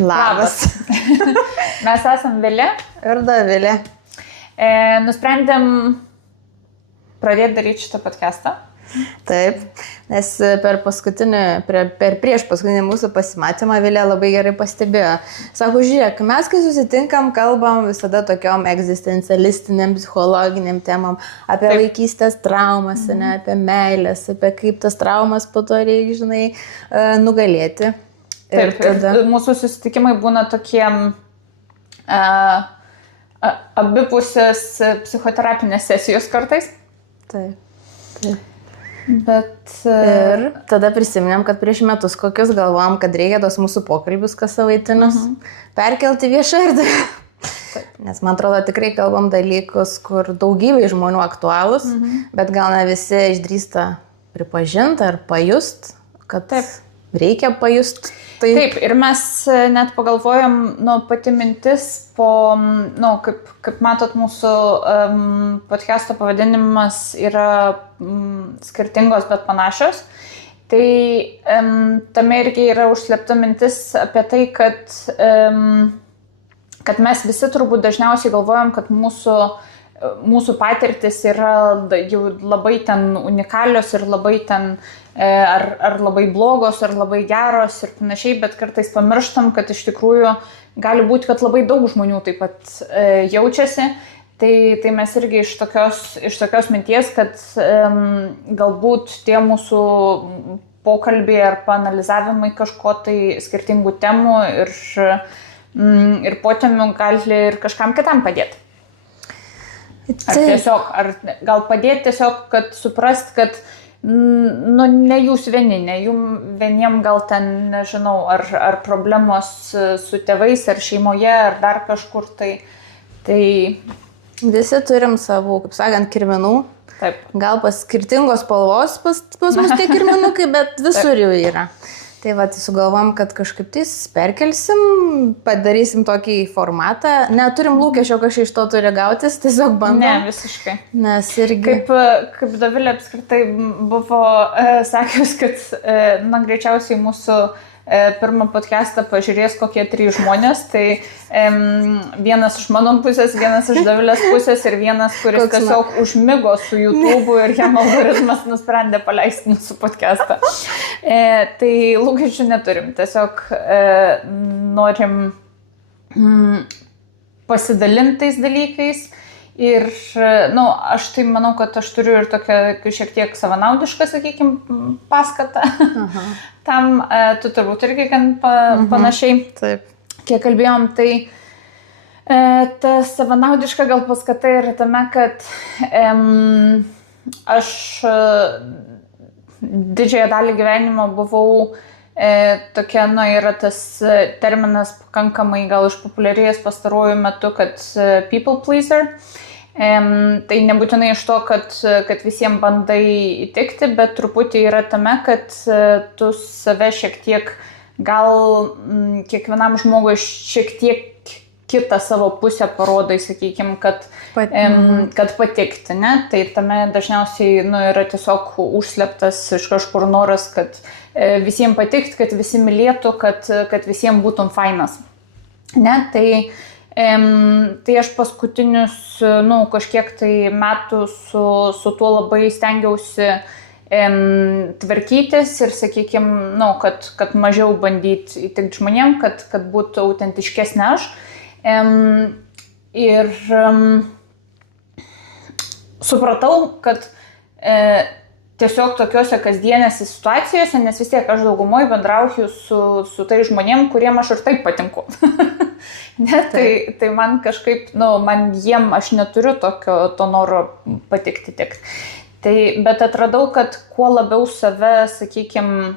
Labas. Mes esam Vilė. Ir Dovilė. Nusprendėm pradėti daryti šitą podcastą. Taip, nes per prieš paskutinį mūsų pasimatymą Vilė labai gerai pastebėjo. Sako, žiūrėk, mes kai susitinkam, kalbam visada tokiom egzistencialistiniam, psichologiniam temam apie vaikystės traumas, ne, apie meilės, apie kaip tas traumas po to reikia, žinai, nugalėti. Taip, ir mūsų susitikimai būna tokie abipusės psichoterapinės sesijos kartais. Taip. Bet... Ir tada prisiminėm, kad prieš metus kokius galvojom, kad reikia tos mūsų pokalbius kas savaitinius perkelti viešą erdvę. Nes man atrodo tikrai kalbam dalykus, kur daugybė žmonių aktualūs, bet gal ne visi išdrįsta pripažinti ar pajust, kad reikia pajust. Tai... Taip, ir mes net pagalvojom, pati mintis po, kaip matot, mūsų podcast'o pavadinimas yra skirtingos, bet panašios. Tai tame irgi yra užslėpta mintis apie tai, kad mes visi turbūt dažniausiai galvojam, kad mūsų patirtis yra jau labai ten unikalios ir labai ten ar labai blogos, ar labai geros ir panašiai, bet kartais pamirštam, kad iš tikrųjų gali būti, kad labai daug žmonių taip pat jaučiasi. Tai mes irgi iš tokios minties, kad galbūt tie mūsų pokalbiai ar paanalizavimai kažko tai skirtingų temų ir potemių gali ir kažkam kitam padėti. Ar gal padėti tiesiog, kad suprast, kad ne jūs vieni, ne jums vieniem gal ten, nežinau, ar problemos su tėvais, ar šeimoje, ar dar kažkur tai. Visi turim savų, kaip sakant, kirminų. Taip. Gal pas skirtingos spalvos pas mus tie kirminukai, bet visur jų yra. Tai sugalvom, kad kažkaip tais perkelsim, padarysim tokį formatą. Neturim lūkesčio, kažkaip iš to turi gautis, tiesiog bandom. Ne, visiškai. Nes irgi... Kaip Dovilė apskritai buvo sakius, kad greičiausiai mūsų pirmą podcastą pažiūrės kokie 3 žmonės. Tai vienas iš mano pusės, vienas iš Dovilės pusės ir vienas, kuris tiesiog užmigo su YouTube'u ir jam algoritmas nusprendė paleisti mūsų podcastą. Tai lūkesčių neturim. Tiesiog norim pasidalinti tais dalykais. Ir, aš tai manau, kad aš turiu ir tokią šiek tiek savanaudišką, sakykime, paskatą. Tam tu turbūt irgi gan panašiai, Taip. Kiek kalbėjom, tai ta savanaudiška gal paskata yra tame, kad aš didžiąją dalį gyvenimo buvau tokia, yra tas terminas pakankamai gal išpopuliarėjęs pastaruoju metu, kad people pleaser. Tai nebūtinai iš to, kad visiems bandai įtikti, bet truputį yra tame, kad tu save šiek tiek, gal kiekvienam žmogui šiek tiek kitą savo pusę parodai, sakykime, kad patikti, ne? Tai tame dažniausiai yra tiesiog užslėptas iš kažkur noras, kad visiems patikti, kad visi mylėtų, kad visiems būtum fainas. Ne? Tai aš paskutinius, kažkiek tai metų su tuo labai stengiausi tvarkytis ir, sakykime, kad mažiau bandyti įtikti žmonėm, kad būtų autentiškesnė aš. Ir supratau, kad tiesiog tokiuose kasdienėse situacijose, nes vis tiek aš daugumoje bendrauju su tai žmonėm, kuriem aš ir taip patinku. Ne, tai man kažkaip, jiem aš neturiu to noro patikti tik. Bet atradau, kad kuo labiau save, sakykime,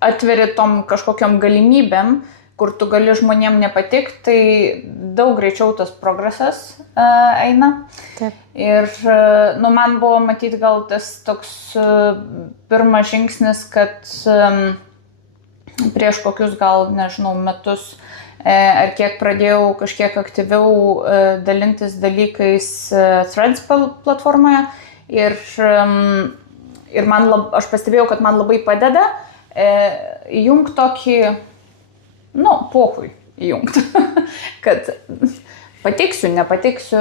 atveri tom kažkokiam galimybėm, kur tu gali žmonėm nepatikti, tai daug greičiau tas progresas eina. Taip. Ir man buvo matyti gal tas toks pirmas žingsnis, kad prieš kokius gal, nežinau, metus ar kiek pradėjau kažkiek aktyviau dalintis dalykais Threads platformoje ir aš pastebėjau, kad man labai padeda įjungti tokį pohui įjungti. Kad patiksiu, nepatiksiu,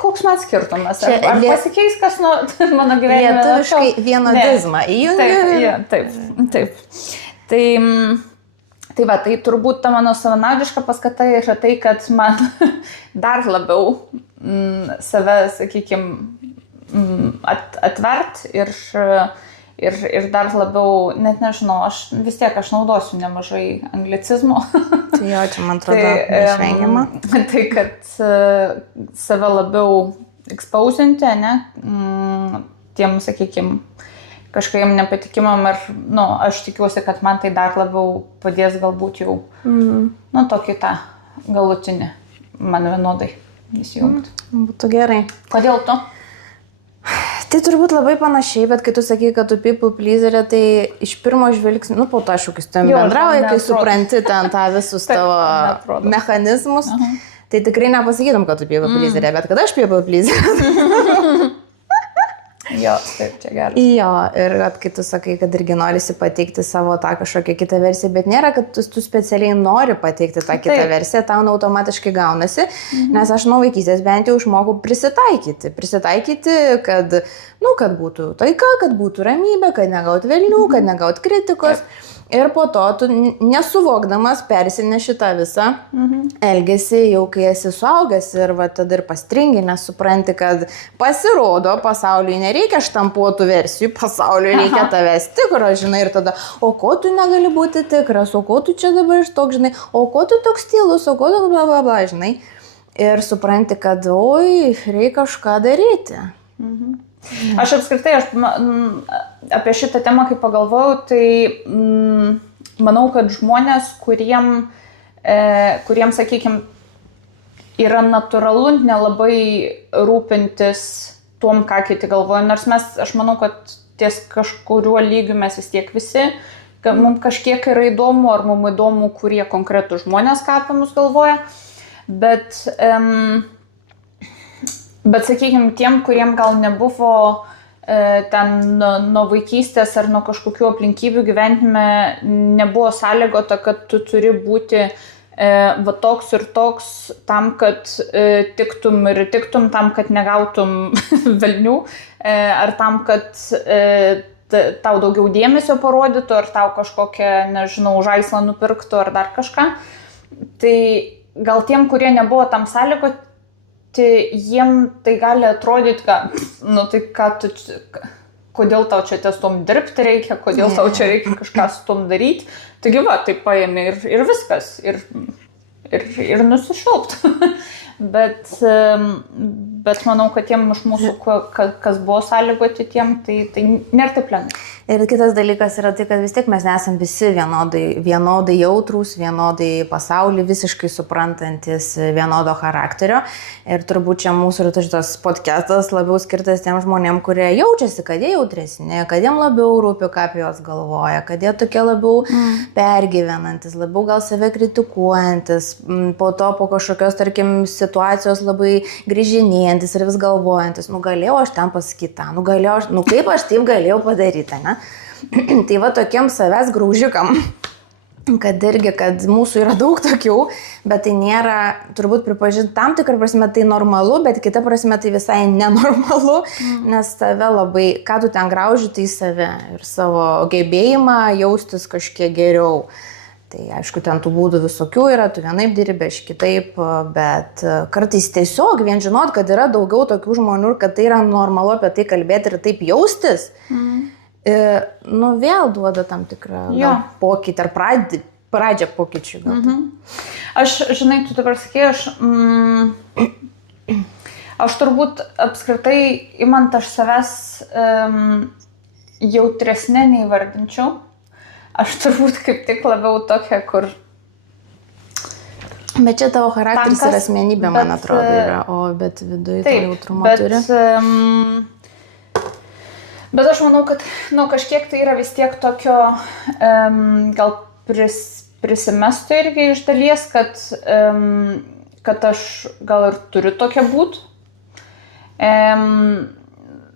koks man skirtumas. Ar pasikeis kas mano gyvenime? Lietuviškai vienodizmą įjungi. Taip. Tai turbūt ta mano savanaudiška paskata yra tai, kad man dar labiau save, sakykime, atvert ir dar labiau, net nežinau, aš naudosiu nemažai anglicizmo. Tai jo, čia man atrodo neišvengiama. Tai, kad save labiau expausinti, ne, tiem, sakykime, kažkaip nepatikimam ir, aš tikiuosi, kad man tai dar labiau padės galbūt jau, tokį tą galutinį man vienodai įsijungti. Būtų gerai. Kodėl tu? Tai turbūt labai panašiai, bet kai tu sakai, kad tu people pleaserė, tai iš pirmo žvilgsnio, po to aš kai su tavim bendrauji, kai supranti ten tą visus tavo mechanizmus, tai tikrai nepasakytum, kad tu people pleaserė, bet kad aš people pleaserė. Jo, taip, čia gerai. Jo, ir kai tu sakai, kad irgi norisi pateikti savo tą kažkokią kitą versiją, bet nėra, kad tu specialiai nori pateikti tą kitą versiją, tau automatiškai gaunasi, nes aš nuo vaikystės bent jau išmokau prisitaikyti, kad būtų taika, kad būtų ramybė, kad negaut velnių, kad negaut kritikos. Ir po to tu nesuvokdamas persineši tą visą elgesį jau kai esi suaugęs ir tada ir pastringi, nes supranti, kad pasirodo pasauliui nereikia štampuotų versijų, pasauliui reikia tavęs tikro, žinai, ir tada, o ko tu negali būti tikras, o ko tu čia dabar iš toks, žinai, o ko tu toks tylus, o ko tu blablabla, žinai. Ir supranti, kad reikia kažką daryti. Aš apskritai, apie šitą temą, kai pagalvojau, tai manau, kad žmonės, kuriem, sakykime, yra natūralu nelabai rūpintis tuom, ką kiti galvoja, nors aš manau, kad ties kažkuriuo lygiu mes vis tiek visi, kad mums kažkiek yra įdomu, ar mums įdomu, kurie konkretų žmonės ką apie mus galvoja, Bet, sakykime, tiem, kuriem gal nebuvo ten nuo vaikystės ar nuo kažkokių aplinkybių gyvenime nebuvo sąlygota, kad tu turi būti toks ir toks tam, kad tiktum tam, kad negautum velnių, ar tam, kad tau daugiau dėmesio parodytų, ar tau kažkokią, nežinau, žaislą nupirktų, ar dar kažką. Tai gal tiem, kurie nebuvo tam sąlygoti, jiem tai gali atrodyti, kad, kodėl tau čia ties tom dirbti reikia, kodėl tau čia reikia kažką su tom daryti. Taigi tai paėmė ir viskas, ir nusišaukt. Bet manau, kad tiem iš mūsų, kas buvo sąlygoti tiem, tai nėra taip lengva. Ir kitas dalykas yra tai, kad vis tiek mes nesam visi vienodai jautrūs, vienodai pasaulį, visiškai suprantantis vienodo charakterio. Ir turbūt čia mūsų šitas podcastas labiau skirtas tiem žmonėm, kurie jaučiasi, kad jie jautresni, kad jiem labiau rūpi, ką apie juos galvoja, kad jie tokie labiau pergyvenantis, labiau gal save kritikuojantis, po to po kažkokios, tarkim, situacijos labai grįžinėjantis ir vis galvojantis, galėjau aš ten pasakyti tą, kaip aš taip galėjau padaryti, ne? Tai tokiem savęs graužikam, kad mūsų yra daug tokių, bet tai nėra, turbūt pripažinti, tam tikrą prasme tai normalu, bet kita prasme tai visai nenormalu, nes save labai, ką tu ten grauži, tai save ir savo gebėjimą jaustis kažkiek geriau. Tai aišku, ten tų būdų visokių yra, tu vienaip dirbi, aš kitaip, bet kartais tiesiog vien žinot, kad yra daugiau tokių žmonių ir kad tai yra normalu apie tai kalbėti ir taip jaustis, vėl duoda tam tikrą pokytį ar pradžią pokyčių. Aš, žinai, tu dabar sakei, aš turbūt apskritai imant aš savęs jautresnė neįvardinčiau. Aš turbūt kaip tik labiau tokia, kur... Bet čia tavo charakteris ir asmenybė, man atrodo, yra, bet viduje to jautrumo turi. Bet aš manau, kad kažkiek tai yra vis tiek tokio, gal prisimestų irgi iš dalies, kad aš gal ir turiu tokią būt.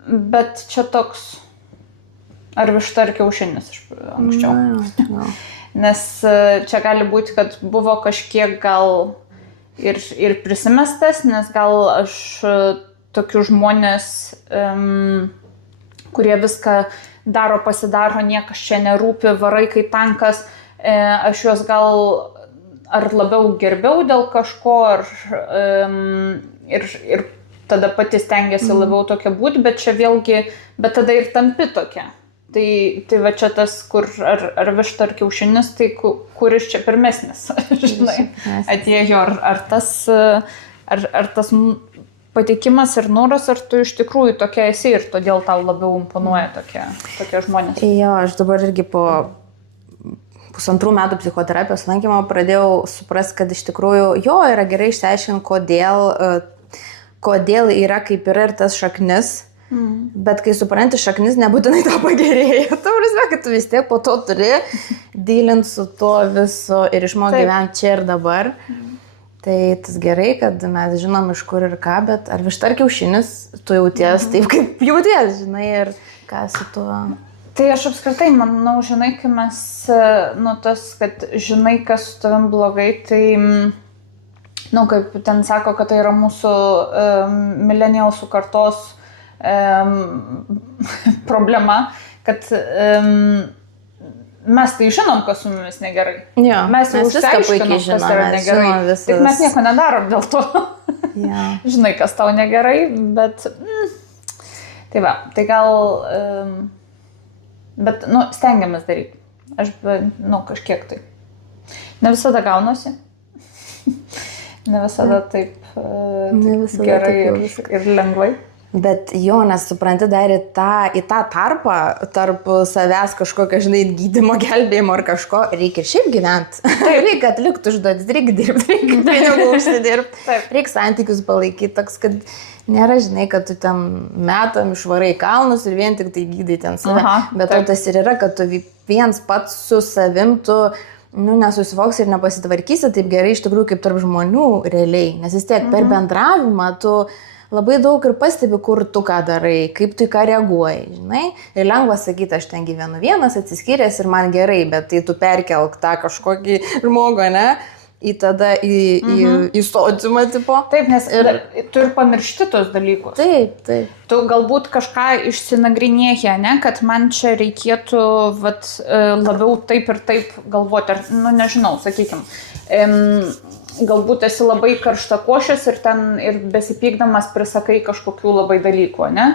Bet čia toks... Ar višta ar kiaušinis anksčiau. Nes čia gali būti, kad buvo kažkiek gal ir prisimestas, nes gal aš tokių žmonės, kurie viską daro, pasidaro, niekas čia nerūpi, varai kaip tankas, aš juos gal ar labiau gerbiau dėl kažko, ir tada pati stengiasi labiau tokia būti, bet čia vėlgi, bet tada ir tampi tokia. Tai va čia tas, kur ar višta ar kiaušinis, tai kuris čia pirmesnis, žinai, atėjo, ar tas patikimas ir noras, ar tu iš tikrųjų tokia esi ir todėl tau labiau imponuoja tokie žmonės. Jo, aš dabar irgi po 1,5 metų psichoterapijos lankymo pradėjau suprasti, kad iš tikrųjų yra gerai išsiaiškinti, kodėl yra kaip yra ir tas šaknis. Bet kai supranti šaknis, nebūtinai to pagerėja. Tu prasme, kad tu vis tiek po to turi dylinti su to viso ir išmokti gyventi čia ir dabar. Tai tas gerai, kad mes žinom iš kur ir ką, bet ar višta ar kiaušinis, tu jauties taip, kaip jauties, žinai, ir ką su tuo. Tai aš apskritai manau, žinai, kai mes, tas, kad žinai, kas su tavim blogai, tai, kaip ten sako, kad tai yra mūsų milenialsų kartos problema, kad mes tai žinom, kas su mumis negerai. Jo, mes jau išsiaiškinom, kas yra negerai. Tik mes nieko nedarom dėl to. Žinai, kas tau negerai, bet tai va, tai gal bet, stengiamės daryti. Aš, kažkiek tai. Ne visada gaunasi. Ne visada taip gerai ir lengvai. Bet nes supranti, dar į tą tarpą tarp savęs kažkokio, žinai, gydymo, gelbėjimo ar kažko, reikia ir šiaip gyventi. Reikia atlikti užduotis, reikia dirbti, reikia pinigų užsidirbti, reikia santykius palaikyti, toks, kad nėra, žinai, kad tu ten metam išvarai kalnus ir vien tik tai gydai ten save. Bet tas ir yra, kad tu viens pats su savim tu nesusivoksi ir nepasitvarkysi taip gerai iš tikrųjų kaip tarp žmonių realiai. Nes vis tiek per bendravimą tu labai daug ir pastebi, kur tu ką darai, kaip tu į ką reaguoji, žinai. Ir lengva sakyti, aš ten gyvenu vienas, atsiskyręs ir man gerai, bet tai tu perkelk tą kažkokį žmogų, ne? Į sociumą, tipo. Taip, nes tu ir pamiršti tos dalykus. Taip. Tu galbūt kažką išsinagrinėjai, ne, kad man čia reikėtų labiau taip ir taip galvoti, ar, nežinau, sakykim. Galbūt esi labai karštakošis ir ten ir besipykdamas prisakai kažkokių labai dalykų, ne?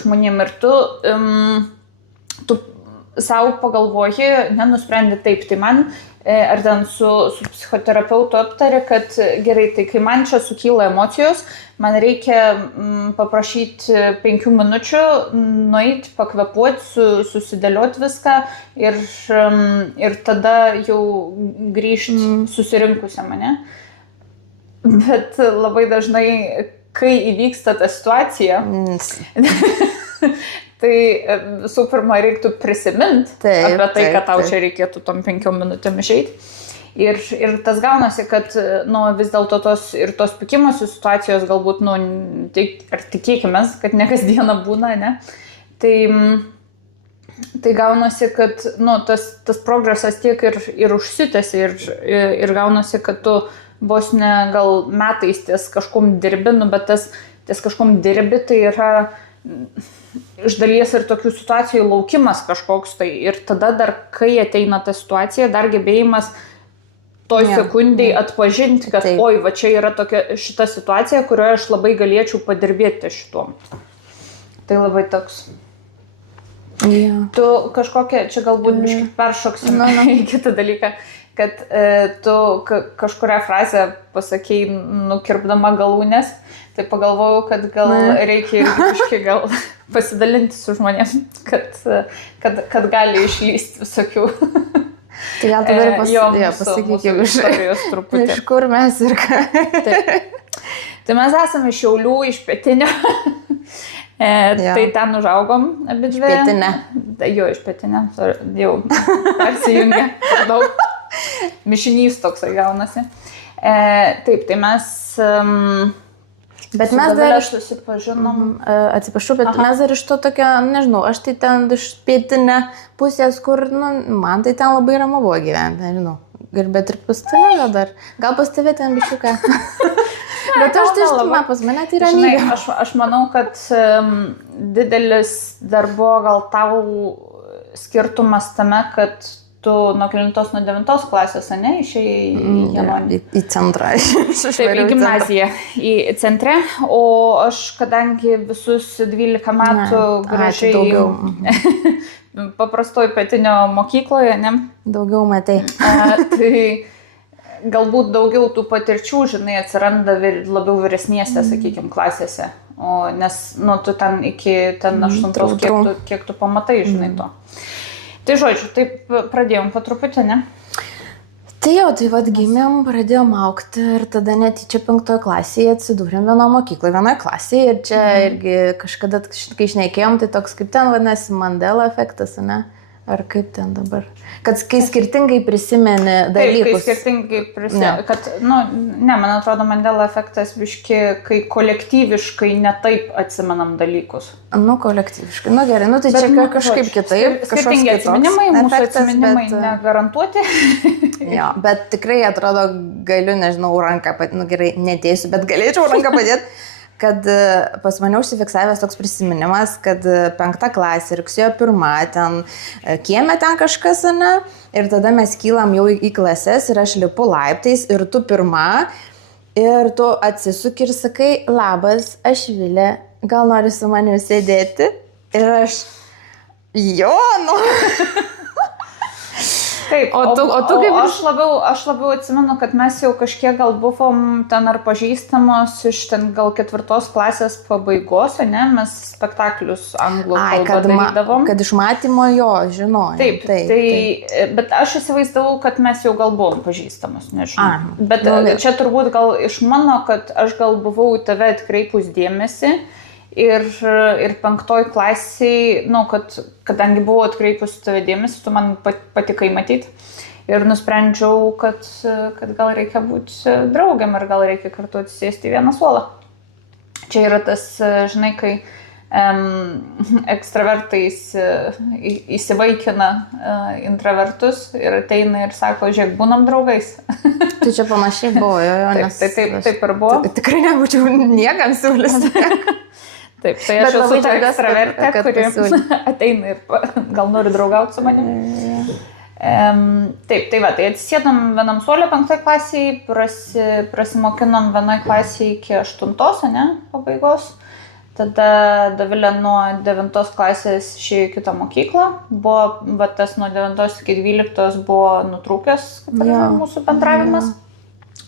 Žmonėm ir tu savo pagalvoji, nusprendi taip, tai man ar ten su psichoterapeutu aptari, kad gerai, tai kai man čia sukyla emocijos, man reikia paprašyti 5 minučių, nueiti, pakvepuoti, susidėlioti viską ir tada jau grįžti susirinkusią mane. Bet labai dažnai, kai įvyksta ta situacija, tai visų pirma reiktų prisiminti apie tai, kad tau čia reikėtų tom 5 minutėm išeiti. Ir tas gaunasi, kad vis dėlto tos pykimosi situacijos galbūt, ar tikėkimės, kad ne kasdieną būna, ne? Tai gaunasi, kad tas progresas tiek ir užsitęsi ir gaunasi, kad tu vos ne gal metais ties kažkom dirbi, bet ties kažkom dirbi, tai yra iš dalies ir tokių situacijų laukimas kažkoks, tai ir tada dar, kai ateina ta situacija, dar gebėjimas toj sekundai atpažinti, kad oi, va čia yra šita situacija, kurioje aš labai galėčiau padirbėti šituom. Tai labai toks. Tu kažkokią, čia galbūt biškį peršoksim į kitą dalyką, kad tu kažkurią frazę pasakei nukirpdama galūnės, tai pagalvojau, kad gal reikia biškį gal pasidalinti su žmonėm, kad gali išlysti visokių. Tai gal tu dar pasakykime iš kur mes ir ką. Tai mes esame iš Šiaulių, iš Pietinio. Tai ten užaugom abidvi. Iš Pietinę. Jo, iš Pietinę. Jau persijungia daug. Mišinys toksai gaunasi. Taip, tai mes Bet Su mes Dovile dar susipažinom. Atsiprašau, bet mes dar iš to tokio, nežinau, aš tai ten iš pietinę pusės, kur, nu, man tai ten labai ramu buvo gyventi, nežinau. Ir bet ir pas tave dar. Gal pas tave ten biščiuką. Bet aš tai ištumą, pas mane tai ramybė. Žinai, aš manau, kad didelis dar buvo gal tau skirtumas tame, kad tu nuo 9 klasės, ne, išėjai į Janonį. Į centrą. Taip, į gimnaziją, į centre, o aš, kadangi visus 12 metų gražiai paprastoj pietinio mokykloje, ne? Daugiau matai. Tai galbūt daugiau tų patirčių, žinai, atsiranda labiau vyresnėse, sakykime, klasėse. Nes, nu, tu ten iki 8, kiek tu pamatai, žinai, to. Tai žodžiu, taip pradėjom po truputį, ne? Tai jau, tai vad gimėm, pradėjom augti ir tada netyčia 5 klasėje atsidūrėm vienoje klasėje ir čia irgi kažkada, kai šnekėjom, tai toks kaip ten vadinasi Mandela efektas, ne? Ar kaip ten dabar? Kad kai skirtingai prisimeni dalykus. Taip, kai skirtingai prisimeni. Kad, nu, ne, man atrodo, Mandela efektas biški, kai kolektyviškai netaip atsimenam dalykus. Nu, kolektyviškai. Nu, gerai, nu, tai bet, čia kažkaip kitaip. Skirtingi atsiminimai, mūsų atsiminimai negarantuoti. Jo, bet tikrai atrodo, galiu, nežinau, ranką padėti, nu gerai, neteisiu, bet galėčiau ranką padėti. Kad pas mane užsifiksavęs toks prisiminimas, kad 5 klasė, rugsėjo 1, ten kieme ten kažkas, ne, ir tada mes kylam jau į klases ir aš lipu laiptais ir tu pirma, ir tu atsisuki ir sakai, labas, aš Vilė, gal nori su manimi sėdėti? Ir aš, jo, nu. Taip, o tu kaip aš labiau atsimenu, kad mes jau kažkiek gal buvom ten ar pažįstamos iš ten gal 4 klasės pabaigos, ne, mes spektaklius anglų kalbą darydavom. Kad iš matymo jo, žinojom. Taip, bet aš įsivaizdavau, kad mes jau gal buvom pažįstamos, nežinau. Bet čia turbūt gal iš mano, kad aš gal buvau tave atkreipus dėmesį. Ir 5 klasiai, nu, kadangi buvau atkreipusi tave dėmesį, tu man patikai matyti. Ir nusprendžiau, kad gal reikia būti draugiam ir gal reikia kartu atsisėsti į vieną suolą. Čia yra tas, žinai, kai ekstravertai įsivaikina intravertus ir ateina ir sako, žiūrėk, būnam draugais. Tai čia panašiai buvo, jo, nes... Taip ir buvo. Tikrai nebūčiau niekam siūlys. Taip, tai aš esu ta ekstravertė, kuri ateina ir gal nori draugauti su manimi. Taip, tai va, tai atsisėdom vienam suolė 5 klasiai, prasimokinom vienai klasiai iki 8, ne, pabaigos. Tada Dovilė nuo 9 klasės išėjo į kitą mokyklą. Buvo, va, tas nuo 9 iki 12 buvo nutrūkęs mūsų bendravimas.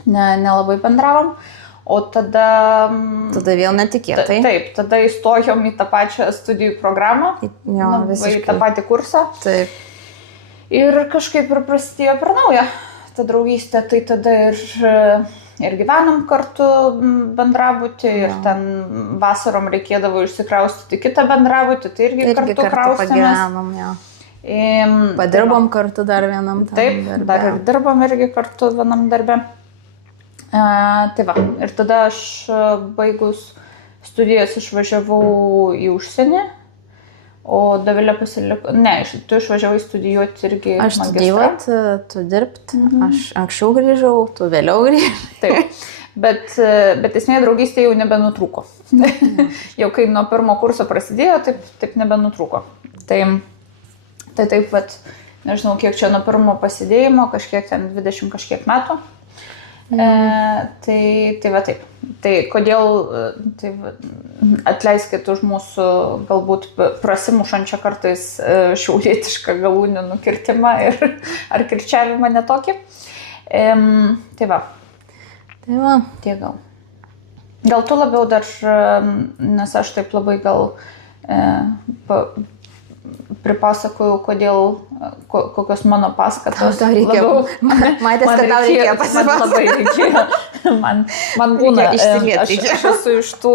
Nelabai bendravom. O tada vėl netikėtai. Taip, tada įstojom į tą pačią studijų programą, į tą patį kursą. Taip. Ir kažkaip ir prasidėjo per naują ta draugystė, tai tada ir gyvenom kartu bendrabutį, ir ten vasarom reikėdavo išsikraustyti kitą bendrabutį, tai irgi kartu kraustėmės. Padirbom kartu dar vienam tam darbe. Taip, dar ir dirbom irgi kartu vienam darbe. Tai va, ir tada aš baigus studijas išvažiavau į užsienį, o Dovilė pasiliko, tu išvažiavai studijuoti irgi magistrą. Aš studijuoti, tu dirbti, aš anksčiau grįžau, tu vėliau grįžai. Taip, bet esmė draugystė jau nebenutrūko. Jau kai nuo 1 kurso prasidėjo, taip nebenutrūko. Tai taip, vat, nežinau, kiek čia nuo 1 pasidėjimo, kažkiek ten 20 kažkiek metų. Tai va taip. Tai kodėl, atleiskit už mūsų galbūt prasimušančią kartais šiaulietišką galūnių nukirtimą ar kirčiavimą netokį. Tai va. Tiek gal. Gal tu labiau dar, nes aš taip labai gal pripasakojau, kodėl, kokios mano paskatos. Tau reikėjo. Matęs, kad tau reikėjo pasipasakoti. Man labai reikėjo. Man būna, aš esu iš tų,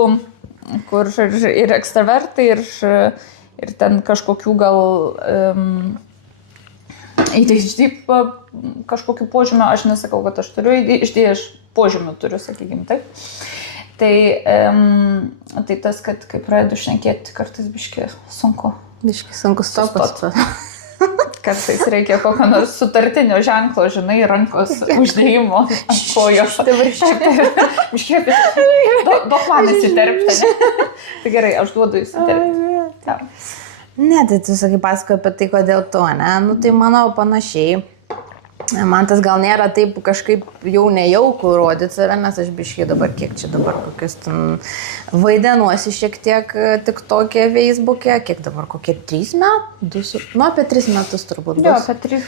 kur ir ekstravertai, ir ten kažkokių gal ADHD kažkokių požymių. Aš nesakau, kad aš turiu ADHD, aš požymių turiu, sakykim, taip. Tai, tai tas, kad kai pradedu šnekėti, kartais biški sunku. Biški sunku stopus. Kartais reikia kokio nors sutartinio ženklo, žinai, rankos uždėjimo ant kojos. Duok man įsiterpti, ne? Tai gerai, aš duodu įsiterpti. Ne, tai tu sakai pasakoji apie tai, kodėl to, ne? Nu, tai manau panašiai. Man tas gal nėra taip kažkaip jau nejaukų rodyti save, nes aš biškai dabar, kiek čia dabar, kokias ten vaidenuosi šiek tiek tik tokie Facebook'e, kiek dabar, kokie 3 metų, nu apie 3 metus turbūt bus. Jo, apie 3.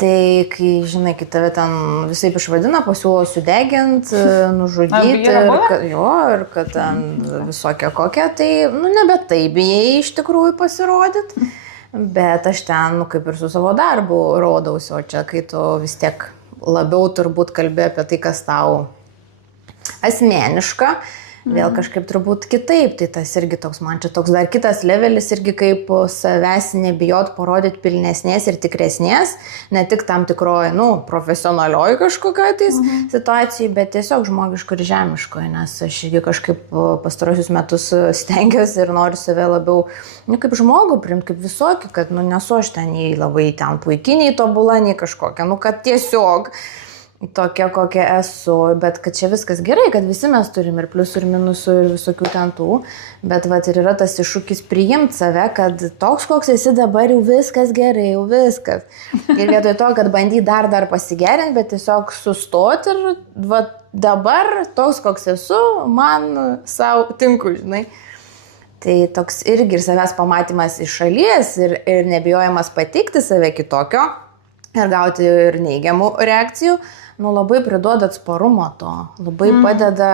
Tai, kai, žinai, kai tave ten visai išvadina, pasiūlo sudegint, nužudyti, ir kad ten visokia kokia, tai, nu, nebe taip bijai iš tikrųjų pasirodyti. Bet aš ten, nu, kaip ir su savo darbu rodausi, o čia, kai tu vis tiek labiau turbūt kalbė apie tai, kas tau asmeniška, vėl kažkaip turbūt kitaip, tai tas irgi toks, man čia toks dar kitas levelis, irgi kaip savęs nebijot parodyti pilnesnės ir tikresnės, ne tik tam tikroji, nu, profesionalioj kažkokioj tais situacijai, bet tiesiog žmogiško ir žemiško, nes aš irgi kažkaip pastarosius metus stengiuosi ir noriu save labiau, nu, kaip žmogų priimti, kaip visokį, kad, nu, nesu aš ten nei labai ten puikiniai tobula, nei kažkokia, nu, kad tiesiog tokia, kokia esu, bet kad čia viskas gerai, kad visi mes turim ir pliusų, ir minusų, ir visokių ten tų, bet vat ir yra tas iššūkis priimti save, kad toks, koks esi dabar, jau viskas gerai, jau viskas. Ir vietoj to, kad bandyt dar pasigerinti, bet tiesiog sustoti ir vat dabar toks, koks esu, man savo tinku, žinai. Tai toks irgi ir savęs pamatymas iš šalies ir nebijojimas patikti save kitokio ir gauti ir neigiamų reakcijų, nu, labai priduoda atsparumo to, labai padeda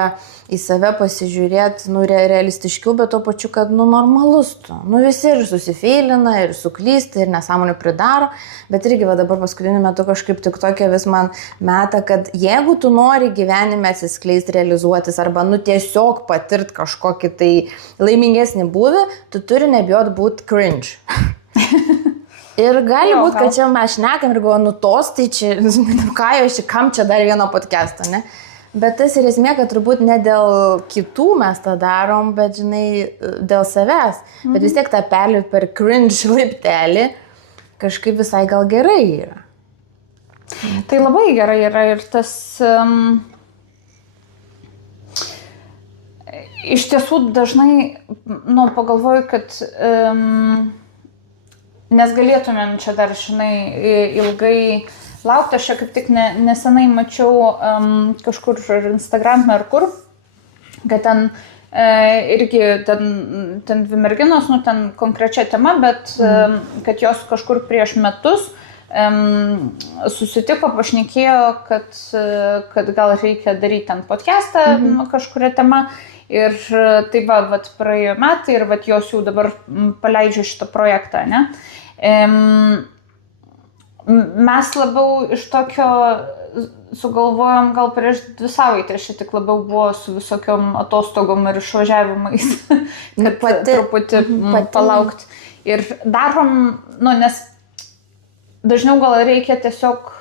į save pasižiūrėti, nu, realistiškiau, bet to pačiu, kad, nu, normalus tu. Nu, visi ir susifeilina, ir suklysta, ir nesąmonių pridaro, bet irgi va dabar paskutiniu metu kažkaip tik tokia vis man meta, kad jeigu tu nori gyvenime atsiskleisti, realizuotis, arba, nu, tiesiog patirt kažkokį tai laimingesnį būvį, tu turi nebijot būti cringe. Ir gali būti, kad čia mes šnekam ir galvoju, nu tos, tai čia, ką jau aš, kam čia dar vieno podcast'o, ne? Bet tas ir esmė, kad turbūt ne dėl kitų mes tą darom, bet, žinai, dėl savęs. Bet vis tiek tą perlipti per cringe laiptelį kažkaip visai gal gerai yra. Tai labai gerai yra ir tas... Iš tiesų dažnai, nu, pagalvoju, kad... Nes galėtumėm čia dar, žinai, ilgai laukti. Aš čia kaip tik nesenai mačiau kažkur Instagram'e ar kur, kad ten irgi ten dvi merginos, nu ten konkrečia tema, bet kad jos kažkur prieš metus susitiko, pašnekėjo, kad gal reikia daryti ten podcastą kažkuria tema. Ir tai vat praėjo metai ir vat jos jau dabar paleidžia šitą projektą, ne? Mes labiau iš tokio sugalvojom gal prieš 2 savaitės, čia tik labiau buvo su visokiom atostogom ir išvažiavimais, kad truputį palaukti. Ir darom, nu, nes dažniau gal reikia tiesiog,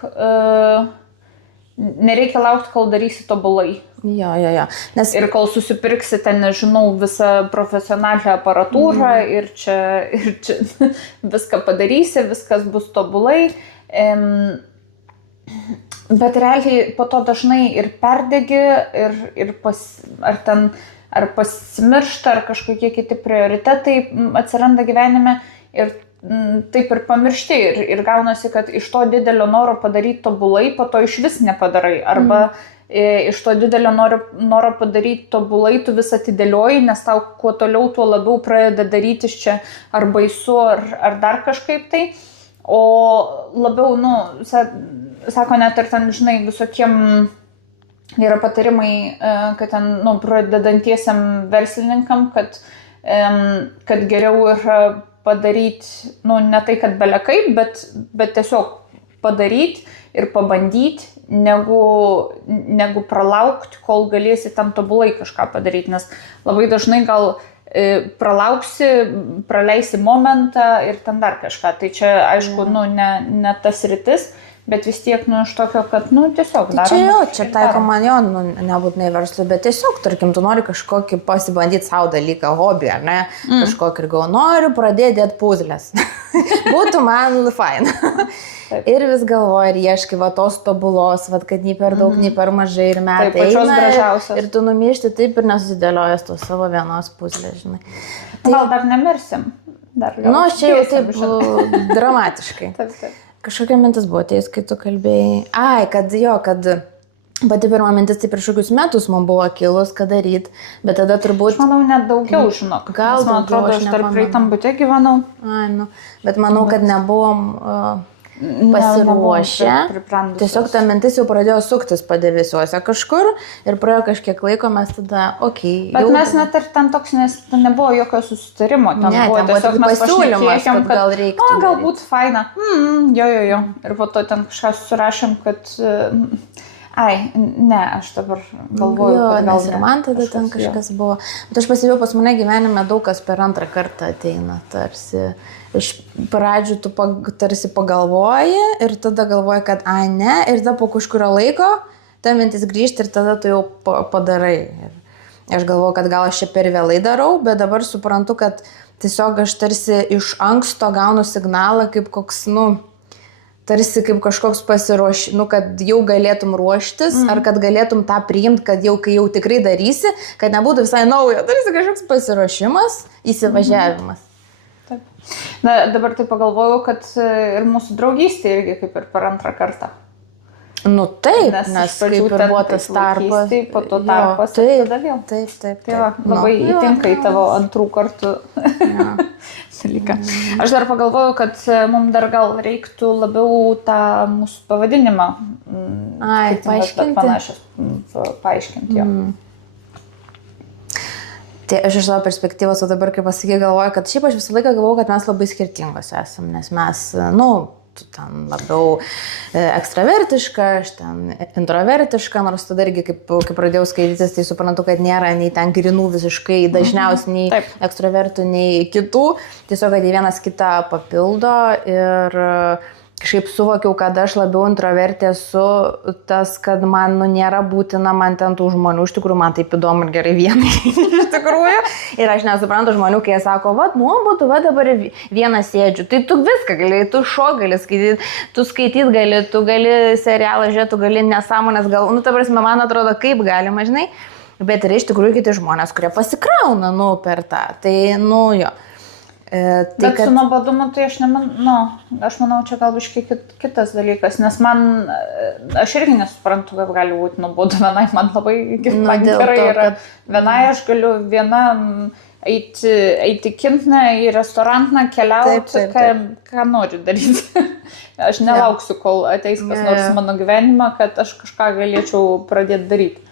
nereikia laukti, kol darysi tobulai. Jo. Nes... Ir kol susipirksi ten, nežinau, visą profesionalią aparatūrą ir čia viską padarysi, viskas bus tobulai. Bet realiai po to dažnai ir perdegi, ar pasimiršta, ar kažkokie kiti prioritetai atsiranda gyvenime ir taip ir pamiršti. Ir gaunasi, kad iš to didelio noro padaryti tobulai, po to iš vis nepadarai. Arba iš to didelio noro padaryti tobulai, tu vis atidėlioji, nes tau kuo toliau, tuo labiau pradeda darytis čia ar baisu, ar dar kažkaip tai. O labiau, nu, sako net ir ten, žinai, visokiem yra patarimai, kad ten, nu, pradedantiesiam verslininkam, kad geriau yra padaryti, nu, ne tai, kad belekaip, bet tiesiog padaryti ir pabandyti, negu pralaukti, kol galėsi tam tobulai kažką padaryti, nes labai dažnai gal pralauksi, praleisi momentą ir ten dar kažką. Tai čia, aišku, nu, ne tas rytis, bet vis tiek, iš tokio, kad, tiesiog darom. Čia jo, čia taikoma jo, nebūtinai verslui, bet tiesiog, tarkim, tu nori kažkokį pasibandyti savo dalyką, hobį, ar ne? Kažkokį ir noriu pradėti dėti puzlės. Būtų man fain. Ir vis galvoji ir ieškai va tos tobulos, va, kad nei per daug, nei per mažai ir metai. Taip, pačios gražiausios. Ir tu numiršti taip ir nesusidėliojęs to savo vienos puzlės, žinai. Gal dar nemirsim? Aš čia jau taip dramatiškai. Taip. Kažkokia mintis buvo atėjus, kai tu kalbėjai. Kad pati pirma mintis tai prieš kokius metus man buvo kilus, ką daryti, bet tada turbūt... Aš manau, net daugiau žinok. Gal man atrodo, aš dar praeitam bute gyvenau. Bet manau, kad nebuvom pasiruošę. Tiesiog ta mintis jau pradėjo suktis padėvėsiuose kažkur ir praėjo kažkiek laiko mes tada, Bet mes net ir ten toks, nes nebuvo jokio susitarimo. Ten buvo tiesiog mes pašnekėjom, kad gal reiktų. Galbūt faina. Jo. Ir po to ten kažką surašėm, kad... aš dabar galvoju, kad gal... Ir man tada ten kažkas buvo. Bet aš pasibėjau, pas mane gyvenime daug kas per antrą kartą ateina, tarsi... Iš pradžių tu tarsi pagalvoji ir tada galvoji, kad ne, ir tada po kažkurio laiko ta mintis grįžti ir tada tu jau padarai. Ir aš galvoju, kad gal aš čia per vėlai darau, bet dabar suprantu, kad tiesiog aš tarsi iš anksto gaunu signalą kaip koks, tarsi kaip kažkoks kad jau galėtum ruoštis, ar kad galėtum tą priimti, kad jau, kai jau tikrai darysi, kad nebūtų visai naujo, tarsi kažkoks pasiruošimas, įsivažiavimas. Taip. Dabar tai pagalvojau, kad ir mūsų draugystė irgi kaip ir per antrą kartą. Taip, nes kaip ir buvo tas tarpas. Po to tarpas ir tada vėl. Taip. Tai labai įtinka į tavo antrų kartų dalyką. Aš dar pagalvojau, kad mums dar gal reiktų labiau tą mūsų pavadinimą paaiškinti jo. Tai aš iš savo perspektyvos, o dabar kaip pasakyti, galvoju, kad šiaip aš visą laiką galvoju, kad mes labai skirtingos esam, nes mes, tu ten labiau ekstravertiška, aš ten introvertiška, nors tada irgi, kaip pradėjau skaitytis, tai suprantu, kad nėra nei ten grinų visiškai dažniausiai nei ekstravertų, nei kitų, tiesiog, kad jie vienas kitą papildo ir... Kažkaip suvokiau, kad aš labiau introvertė esu tas, kad man nėra būtina man ten tų žmonių, iš tikrųjų man taip įdomu ir gerai vienai, iš tikrųjų. Ir aš nesuprantu žmonių, kai jie sako, nuobodu, dabar vieną sėdžiu. Tai tu viską gali, tu gali skaityti, tu skaityti gali, tu gali serialą žiūrėti, tu gali nesąmonės gal, ta prasme, man atrodo, kaip galima, žinai. Bet yra iš tikrųjų kiti žmonės, kurie pasikrauna, per tą. Tai, jo. Bet su nuobodumu tai aš manau, čia gal biškai kitas dalykas, nes aš irgi nesuprantu, kaip gali būti nuobodu vienai, man labai gerai yra. Vienai aš galiu eiti kintną į restorantą, keliauti, ką noriu daryti. Aš nelauksiu, kol ateis kas nors mano gyvenimą, kad aš kažką galėčiau pradėti daryti.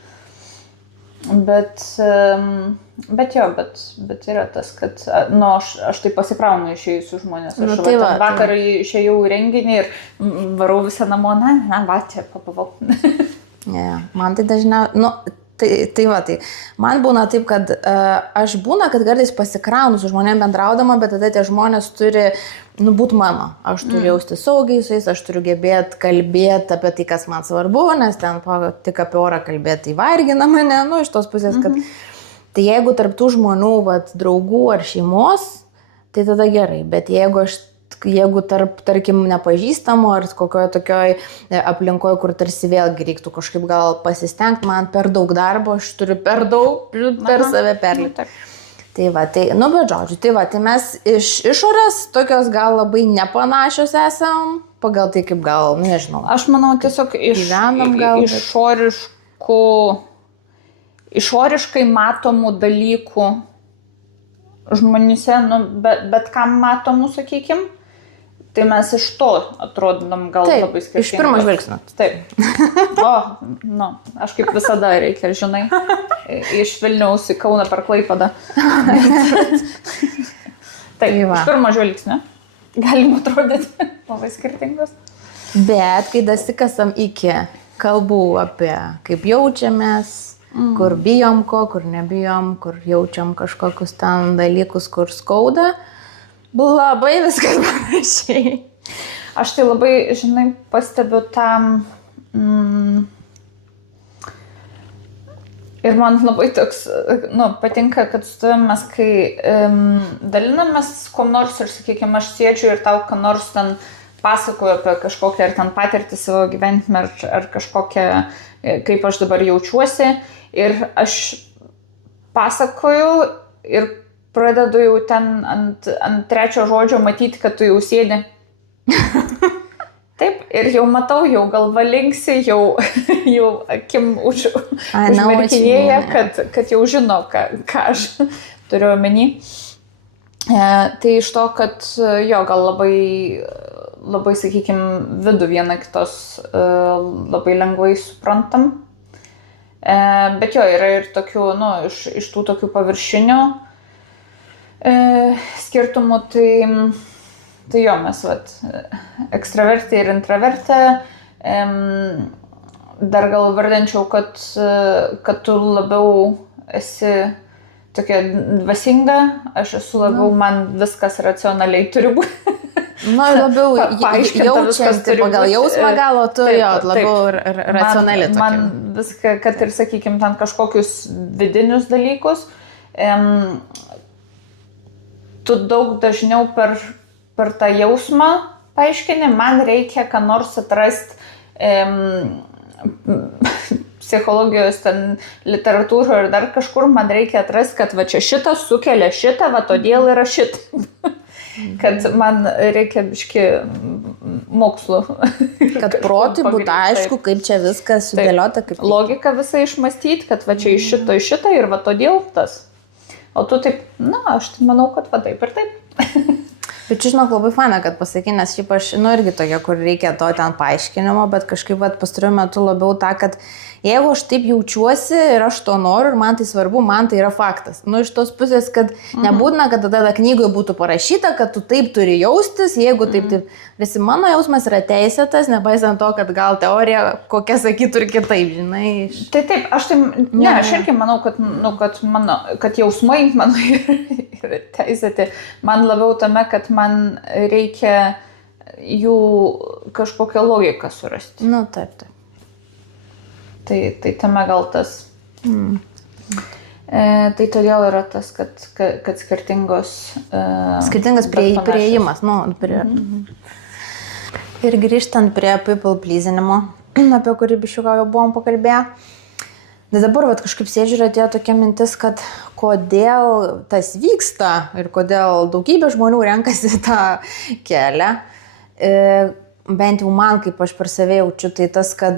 Bet yra tas, kad, aš tai pasikraunu išėjusių žmonės. Aš vakar išėjau į renginį ir varau visą namo, čia papavau. Man tai dažniausiai, tai man būna taip, kad aš kad kartais pasikraunu su žmonėm bendraudama, bet tada tie žmonės turi būti mano. Aš turiu jausti saugiai su jais, aš turiu gebėti kalbėti apie tai, kas man svarbu, nes ten tik apie orą kalbėti tai vargina mane, iš tos pusės, kad tai jeigu tarp tų žmonių, draugų ar šeimos, tai tada gerai, bet jeigu tarp, tarkim, nepažįstamo ar kokioje tokioj aplinkoje, kur tarsi vėlgi reiktų kažkaip gal pasistengti, man per daug darbo, aš turiu per daug, per save perlipti. Bet žodžiu, tai mes iš išorės tokios gal labai nepanašios esam, pagal tai kaip gal, nežinau. Aš manau, tiesiog išoriškai matomų dalykų žmonėse, bet kam matomų, sakykim, tai mes iš to atrodom gal labai skirtingai. Iš pirmo žvilgsnio. Taip. Aš kaip visada reikia, žinai, iš Vilniaus į Kauną per Klaipėdą. Taip, iš pirmo žvilgsnio galim atrodyti labai skirtingas. Bet kai dasikasam iki kalbų apie kaip jaučiamės, kur bijom ko, kur nebijom, kur jaučiam kažkokius ten dalykus, kur skauda, labai viskas panašiai. Aš tai labai, žinai, pastebiu tam... Ir man labai toks, patinka, kad su tavim mes, kai dalinamės kuom nors ir, sakykime, aš sėdžiu ir tau ką nors ten pasakoju apie kažkokią ar ten patirtį savo gyvenime ar kažkokią, kaip aš dabar jaučiuosi. Ir aš pasakoju ir pradedu jau ten ant trečio žodžio matyti, kad tu jau sėdi. Taip, ir jau matau, jau galva linksi, jau akim užmerkinėja, kad jau žino, ką aš turiu omeny. Tai iš to, kad jo, gal labai, sakykime, vidų vieną kitos labai lengvai suprantam. Bet jo, yra ir tokių, iš tų tokių paviršinių skirtumų, tai jo, mes ekstravertė ir intravertė, dar gal vardinčiau, kad tu labiau esi tokia dvasinga, aš esu labiau, man viskas racionaliai turi būti. Labiau jaučianti pagal jausmą gal, o tu jo, labiau racionaliai tokia. Man viską, kad ir, sakykime, ten kažkokius vidinius dalykus, tu daug dažniau per tą jausmą paaiškini, man reikia ką nors atrasti psichologijos ten literatūroje ir dar kažkur, man reikia atrasti, kad va čia šitas sukelia šitą, va todėl yra šitą. Kad man reikia biški mokslo. Kad protui būtų aišku, kaip čia viskas sudėliota. Logika visą išmastyti, kad va čia iš šito ir va todėl tas. O tu taip, aš tai manau, kad va taip ir taip. Bet čia, žinok, labai faina, kad pasakai, nes šiaip aš, irgi tokia, kur reikia to ten paaiškinimo, bet kažkaip pastaruoju metu labiau tą, kad jeigu aš taip jaučiuosi ir aš to noriu ir man tai svarbu, man tai yra faktas. Iš tos pusės, kad nebūtina, kad tada knygoje būtų parašyta, kad tu taip turi jaustis, jeigu taip. Visi mano jausmas yra teisėtas, nepaisant to, kad gal teorija kokia sakytų ir kitaip, žinai. Tai taip, aš irgi manau, kad jausmai mano yra teisėti. Man labiau tame, kad man reikia jų kažkokią logiką surasti. Taip. Tai tame gal tas. Tai todėl yra tas, kad skirtingas priėjimas. Ir grįžtant prie people pleasinimo, apie kurį biškiuką jau buvom pakalbėję. Tai dabar kažkaip sėdžiu ir atėjo tokia mintis, kad kodėl tas vyksta ir kodėl daugybė žmonių renkasi tą kelią. Bent jau man, kaip aš per save jaučiu, tai tas, kad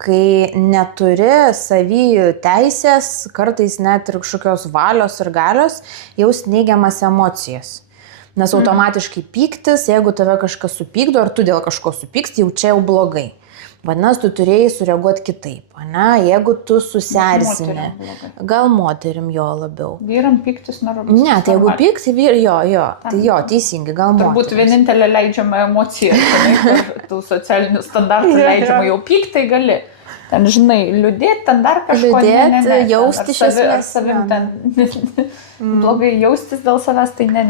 kai neturi savy teisės, kartais net ir kažkokios valios ir galios, jaus neigiamas emocijas. Nes automatiškai pyktis, jeigu tave kažkas supykdo, ar tu dėl kažko supyksti, jau čia jau blogai. Vadinasi, tu turėjai sureaguoti kitaip, ne? Jeigu tu susierzini, gal moterim jo labiau. Vyram pyktis nėra. Ne, tai jeigu pykti, tai jo, teisingai, gal moterim. Turbūt vienintelė leidžiama emocija, tų socialinių standartų leidžiama, jau pykti gali. Ten, žinai, liūdėti, ten dar kažko. Liūdėti, jausti iš esmės. Savim ten blogai jaustis dėl savęs, tai ne.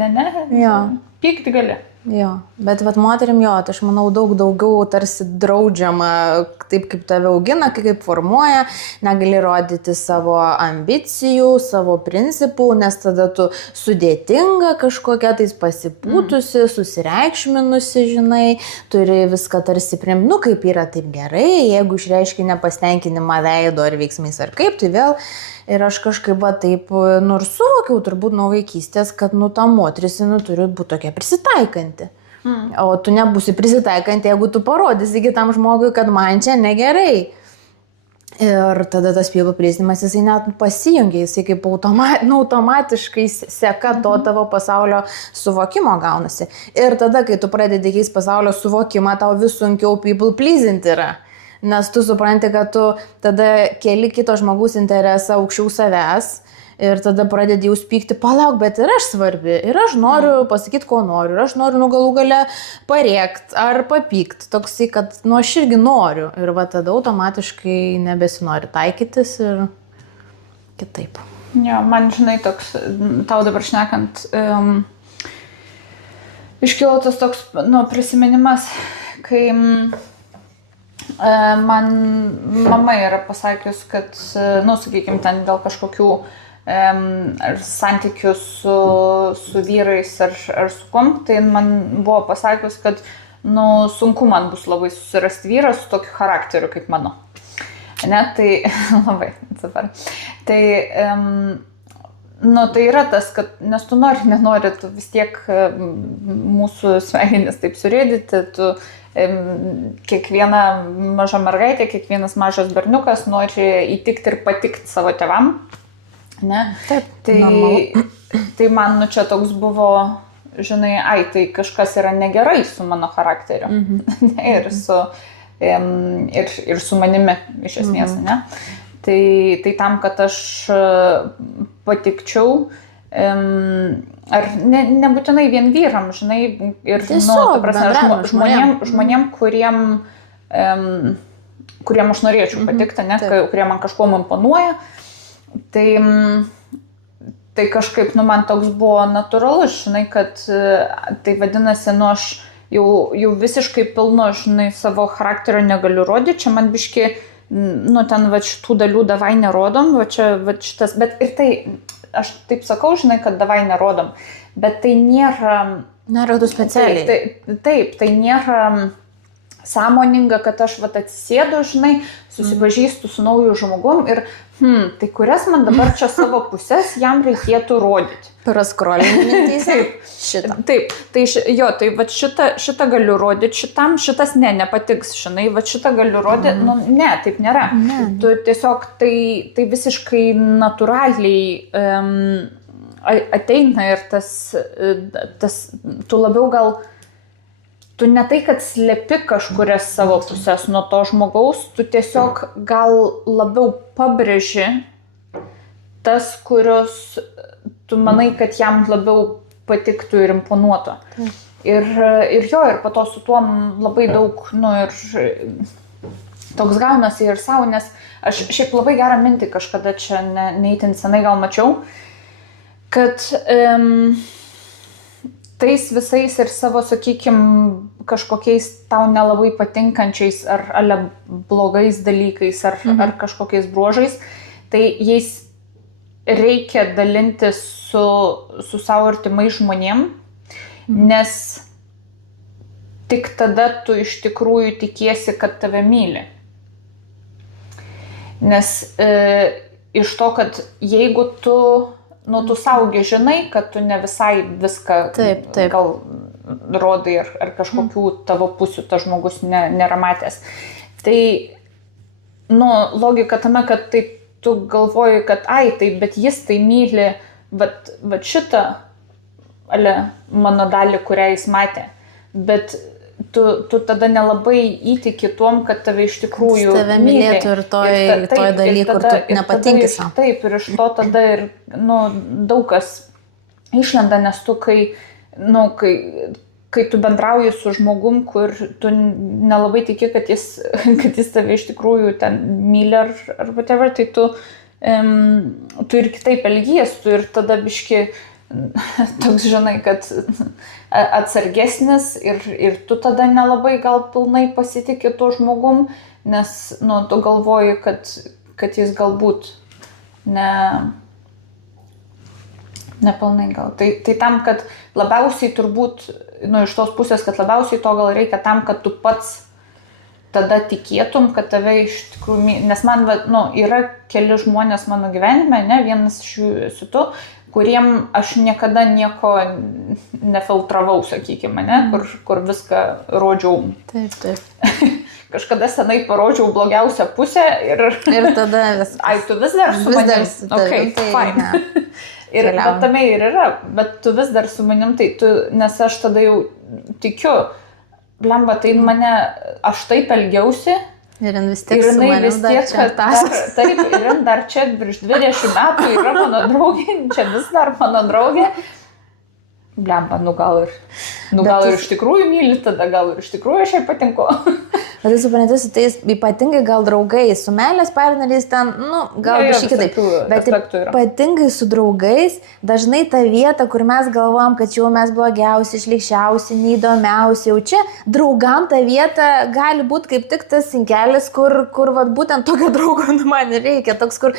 Pykti gali. Jo, bet moterim tai aš manau daug daugiau tarsi draudžiama, taip kaip tave augina, kaip formuoja, negali rodyti savo ambicijų, savo principų, nes tada tu sudėtinga kažkokia tais pasipūtusi, susireikšminusi, žinai, turi viską tarsi priimti, kaip yra taip gerai, jeigu išreiški nepasitenkinimą veido ar veiksmais ar kaip, tai vėl. Ir aš kažkaip taip suvokiau turbūt nuo vaikystės, kad ta moteris turi būti tokia prisitaikanti. O tu nebūsi prisitaikanti, jeigu tu parodysi kitam žmogui, kad man čia negerai. Ir tada tas people pleasinimas, jisai net pasijungia, jisai kaip automatiškai seka to tavo pasaulio suvokimo gaunasi. Ir tada, kai tu pradedi keisti pasaulio suvokimą, tau vis sunkiau people pleasinti yra. Nes tu supranti, kad tu tada keli kito žmogaus interesą aukščiau savęs ir tada pradedi jau pykti, palauk, bet ir aš svarbi, ir aš noriu pasakyti, ko noriu, ir aš noriu galų gale parėkti ar papykti, toksai, kad aš irgi noriu ir tada automatiškai nebesinori taikytis ir kitaip. Jo, man, žinai, toks, tau dabar šnekant, iškilo tas toks, prisiminimas, kai man mama yra pasakius, kad, sakykime, ten dėl kažkokių ar santykių su vyrais ar su kom, tai man buvo pasakius, kad, sunku man bus labai susirasti vyrą su tokiu charakteriu kaip mano. Ne, tai labai, super. Tai, tai yra tas, kad, nes tu nenori, tu vis tiek mūsų smegenis taip surėdyti, tu kiekviena maža mergaitė, kiekvienas mažas berniukas nori įtikti ir patikti savo tėvam. Ne? Taip, tai man čia toks buvo, žinai, tai kažkas yra negerai su mano charakteriu. Ir su manimi iš esmės. Ne? Tai tam, kad aš patikčiau, ar nebūtinai vien vyram, žinai, ir žmonėm, kuriem aš norėčiau patikti, ne, kurie man kažkuo imponuoja, tai kažkaip, man toks buvo natūralus, žinai, kad tai vadinasi, aš jau visiškai pilno, žinai, savo charakterio negaliu rodyti, čia man biški, ten šitų dalių davai nerodom, šitas, bet ir tai, aš taip sakau, žinai, kad davai nerodom, bet tai nėra... Nerodų specialiai. Taip, tai nėra sąmoninga, kad aš atsisėdu, žinai, susipažįstu su nauju žmogum ir, tai kurias man dabar čia savo pusės jam reikėtų rodyti. Praskrolinį mintyse. Šitą. Taip, tai šitą galiu rodyti, šitas nepatiks, žinai, šitą galiu rodyti, ne, taip nėra. Tu tiesiog tai visiškai natūraliai ateina ir tas tu labiau gal, tu ne tai, kad slepi kažkurias savo pusės nuo to žmogaus, tu tiesiog gal labiau pabrėži tas, kurios tu manai, kad jam labiau patiktų ir imponuotų. Ir po to su tuom labai daug, ir toks gaunasi ir savo, nes aš šiaip labai gerą mintį kažkada čia neįtin senai gal mačiau, kad tais visais ir savo, sakykime, kažkokiais tau nelabai patinkančiais ar blogais dalykais ar kažkokiais bruožais, tai jais reikia dalintis su savo artimai žmonėm, nes tik tada tu iš tikrųjų tikiesi, kad tave myli. Nes iš to, kad jeigu tu saugi žinai, kad tu ne visai viską gal rodai ar kažkokių tavo pusių tas žmogus nėra matęs. Tai, logika tame, kad taip tu galvoji, kad taip, bet jis tai myli, bet šitą mano dalį, kurią jis matė. Bet tu tada nelabai įtiki tuom, kad tave iš tikrųjų tave mylėtų ir toj daly, kur tu nepatinki savo. Taip, ir iš to tada ir daug kas išlenda, nes tu, kai tu bendrauji su žmogum, kur tu nelabai tiki, kad jis tave iš tikrųjų ten myli ar whatever, tai tu ir kitaip elgies, tu ir tada biški toks, žinai, kad atsargesnis ir tu tada nelabai gal pilnai pasitiki tuo žmogum, nes tu galvoji, kad jis galbūt nepilnai gal. Tai tam, kad labiausiai turbūt, iš tos pusės, kad labiausiai to gal reikia tam, kad tu pats tada tikėtum, kad tave iš tikrųjų, nes man yra keli žmonės mano gyvenime, vienas iš jų su tu, kuriem aš niekada nieko nefiltravau, sakykime, kur viską rodžiau. Taip. Kažkada senai parodžiau blogiausią pusę ir tada viskas. Tu vis dar su manim. Okay, fine. Bet tame ir yra, bet tu vis dar su manim, nes aš tada jau tikiu, blemba, tai mane, aš taip elgiausi. Ir vis tiek su manim dar čia tasas. Taip, ir dar čia virš 20 metų yra mano draugė, čia vis dar mano draugė. Blemba, gal ir iš tikrųjų myli, tada gal ir iš tikrųjų aš jai patinku. Bet tai supranti, su tais ypatingai gal draugais, su meilės partneriais ten, gal biškai kitaip. Bet ypatingai su draugais, dažnai ta vieta, kur mes galvom, kad jau mes blogiausi, šlikščiausi, neįdomiausi, jau čia draugam ta vieta gali būti kaip tik tas sinkelis, kur vat, būtent tokio draugo man reikia. Toks, kur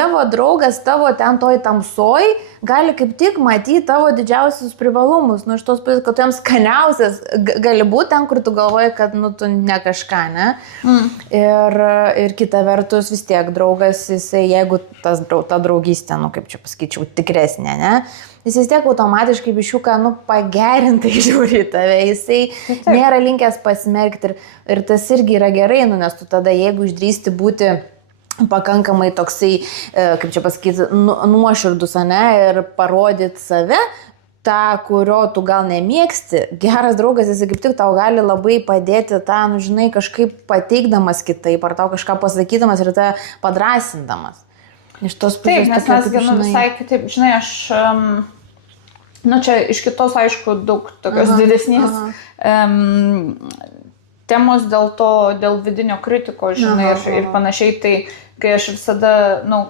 tavo draugas, tavo ten toj tamsoj, gali kaip tik matyti tavo didžiausius privalumus. Iš tos pusės, kad tu jiems skaniausias gali būti ten, kur tu galvoji, kad tu ne kažką, ne? Ir kita vertus vis tiek draugas, jisai, jeigu ta draugystė, kaip čia pasakyčiau, tikresnė, ne? Jis vis tiek automatiškai biščiuką, pagerintai žiūri tave, jisai nėra linkęs pasmerkti ir tas irgi yra gerai, nes tu tada, jeigu išdrįsti būti pakankamai toksai, kaip čia pasakyti, nuoširdus, ne, ir parodyti save, tą, kurio tu gal nemėgsti, geras draugas, jis kaip tik tau gali labai padėti tą, žinai, kažkaip pateikdamas kitaip, ar tau kažką pasakydamas ir tą padrasindamas. Iš tos pusės. Taip, nes mes visai kitaip, žinai, aš, čia iš kitos, aišku, daug tokios didesnės temos dėl vidinio kritiko, žinai, ir panašiai, tai kai aš visada,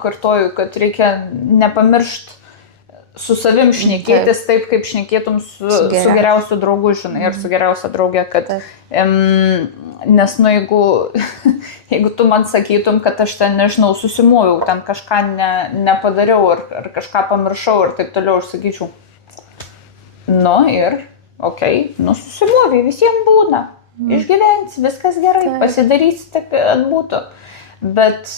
kartoju, kad reikia nepamiršti su savim šnekėtis taip, kaip šnekėtum su geriausiu draugu, žinai, ir su geriausia draugė, kad, nes, jeigu tu man sakytum, kad aš ten, nežinau, susimoviau, ten kažką nepadariau, ar kažką pamiršau ir taip toliau, aš sakyčiau, susimovai, visiems būna, išgyvensi, viskas gerai, pasidarysi, tik atbūtų. Bet